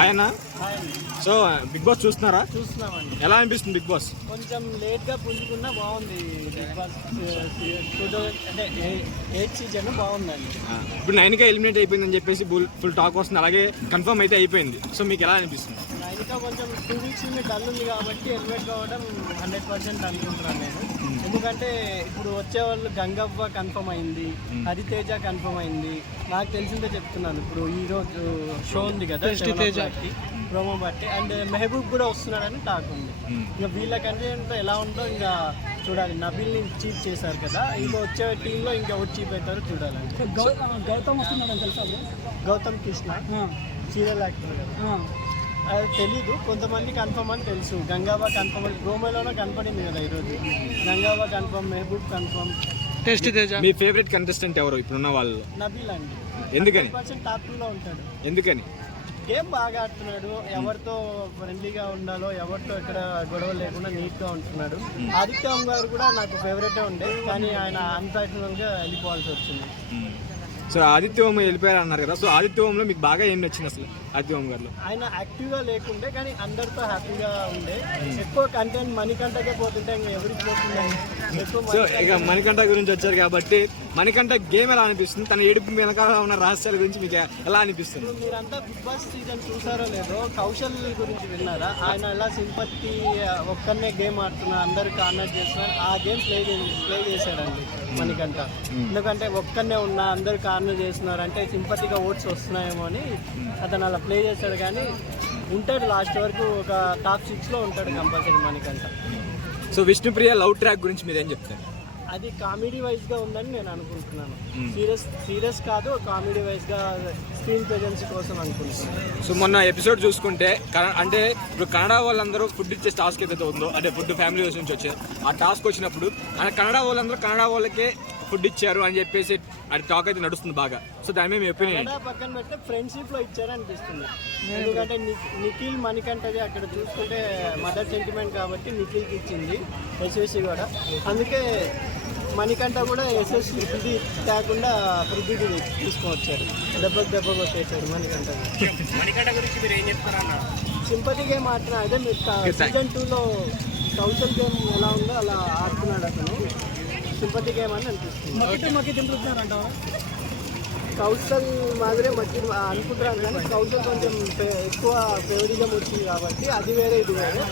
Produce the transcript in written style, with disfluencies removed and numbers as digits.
ఆయన so big boss చూస్తున్నారా? చూస్తున్నామండి. ఎలా అనిపిస్తుంది బిగ్ బాస్? కొంచెం లేట్ గా పుంజుకున్నా బాగుంది బిగ్ బాస్. అంటే 8th సీజన్ బాగుందండి. ఇప్పుడు 9కే ఎలిమినేట్ అయిపోయిందని చెప్పేసి ఫుల్ టాక్ వస్తుంది, అలాగే కన్ఫర్మ్ అయితే అయిపోయింది. సో మీకు ఎలా అనిపిస్తుంది? 9కా కొంచెం 2 వీక్స్ నుండి డల్ ఉంది కాబట్టి ఎలిమినేట్ కావడం 100% అనుకుంటున్నాను నేను. ఎందుకంటే ఇప్పుడు వచ్చేవాళ్ళు గంగవ్వ కన్ఫర్మ్ అయింది, హరితేజ కన్ఫర్మ్ అయింది. నాకు తెలిసిందే చెప్తున్నాను. ఇప్పుడు ఈ రోజు షో ఉంది కదా ప్రోమో బట్టి, అండ్ మెహబూబ్ కూడా వస్తున్నాడని టాక్ ఉంది. ఇంకా వీళ్ళ కంటెంట్ ఎలా ఉందో ఇంకా చూడాలి. నబీల్ని చీఫ్ చేశారు కదా, ఇంకా వచ్చే టీంలో ఇంకా ఎవరు చీఫ్ అవుతారో చూడాలండి. గౌతమ్ వస్తున్నాడని తెలుసా? గౌతమ్ కృష్ణ సీరియల్ యాక్టర్ కదా, అది తెలీదు. కొంతమంది కన్ఫర్మ్ అని తెలుసు. గంగాబా కన్ఫర్మ్, ప్రోమోలోనే కనపడింది కదా ఈరోజు. గంగాబా కన్ఫర్మ్, మెహబూబ్ కన్ఫర్మ్. మీ ఫేవరెట్ కంటెస్టెంట్ ఎవరు ఇప్పుడున్న వాళ్ళు? నబీల్ అండి. ఎందుకని? టాప్ 2లో ఉంటాడు. ఎందుకని? గేమ్ బాగా ఆడుతున్నాడు, ఎవరితో ఫ్రెండ్లీగా ఉండాలో, ఎవరితో ఎక్కడ గొడవ లేకుండా నీట్గా ఉంటున్నాడు. ఆదిత్య గారు కూడా నాకు ఫేవరెటే ఉండే, కానీ ఆయన అన్ఫార్చునేట్గా వెళ్ళిపోవాల్సి వచ్చింది. సో ఆదిత్య ఓం వెళ్ళిపోయారు అన్నారు కదా, సో ఆదిత్య ఓంలో మీకు బాగా ఏం నచ్చింది అసలు? ఆదిత్య ఓం గారిలో ఆయన యాక్టివ్గా లేకుండే, కానీ అందరితో హ్యాపీగా ఉండే. ఎక్కువ కంటెంట్ మణికంఠకే పోతుంటే ఇంకా ఎవరికి పోతుందండి. సో ఇక మణికంఠ గురించి వచ్చారు కాబట్టి, మణికంఠ గేమ్ ఎలా అనిపిస్తుంది? తన ఏడుపు వెనకాల ఉన్న రహస్యాల గురించి మీకు ఎలా అనిపిస్తుంది? మీరంతా బిగ్ బాస్ సీజన్ చూసారో లేదో, కౌశల్ గురించి విన్నారా? ఆయన ఎలా సింపతి ఒక్కనే గేమ్ ఆడుతున్నా, అందరు కార్నర్ చేస్తున్నారు, ఆ గేమ్ ప్లే చేశాడండి మణికంఠ. ఎందుకంటే ఒక్కనే ఉన్నా, అందరు కార్నర్ చేస్తున్నారు అంటే సింపతిగా ఓట్స్ వస్తున్నాయేమో అని అతను అలా ప్లే చేశాడు. కానీ ఉంటాడు లాస్ట్ వరకు, ఒక టాప్ 6లో ఉంటాడు compulsory Manikanta. So Vishnupriya love track గురించి మీరు ఏం చెప్తారు? అది కామెడీ వైజ్ గా ఉందని నేను అనుకుంటున్నాను. సీరియస్ కాదు, కామెడీ వైజ్ గా స్క్రీన్ ప్రెజెన్స్ కోసం అనుకుంటున్నాను. సో మొన్న ఎపిసోడ్ చూసుకుంటే అంటే ఇప్పుడు కన్నడ వాళ్ళందరూ ఫుడ్ ఇచ్చే టాస్క్ ఏదైతే ఉందో, అంటే ఫుడ్ ఫ్యామిలీ హౌస్ నుంచి వచ్చే ఆ టాస్క్ వచ్చినప్పుడు కన్నడ వాళ్ళందరూ కన్నడ వాళ్ళకే ఫుడ్ ఇచ్చారు అని చెప్పేసి అది టాక్ అయితే నడుస్తుంది బాగా. సో దాని మీద మీ ఒపీనియన్? పక్కన పెడితే ఫ్రెండ్షిప్ లో ఇచ్చారు అనిపిస్తుంది. ఎందుకంటే నిఖిల్ మణికంఠది అక్కడ చూసుకుంటే మదర్ సెంటిమెంట్ కాబట్టి నిఖిల్కి ఇచ్చింది యశస్వి కూడా. అందుకే మణికంఠ కూడా యశస్వి ఇది కాకుండా పృథ్వీకి తీసుకువచ్చారు. దెబ్బకు వచ్చేసారు మణికంఠ గురించి మీరు ఏం చెప్తారన్న? సింపతి గేమ్ ఆడుతున్నా. అదే మీరు సీజన్ 2లో కౌశల్ గేమ్ ఎలా ఉందో అలా ఆడుతున్నాడు అతను. సింపతి గేమ్ అని అనిపిస్తుంది. కౌశల్ మాదిరే మట్టి అనుకుంటున్నాను, కానీ కౌశల్ కొంచెం ఎక్కువ ఫేవరిజం వచ్చింది కాబట్టి అది వేరే ఇది వేరే.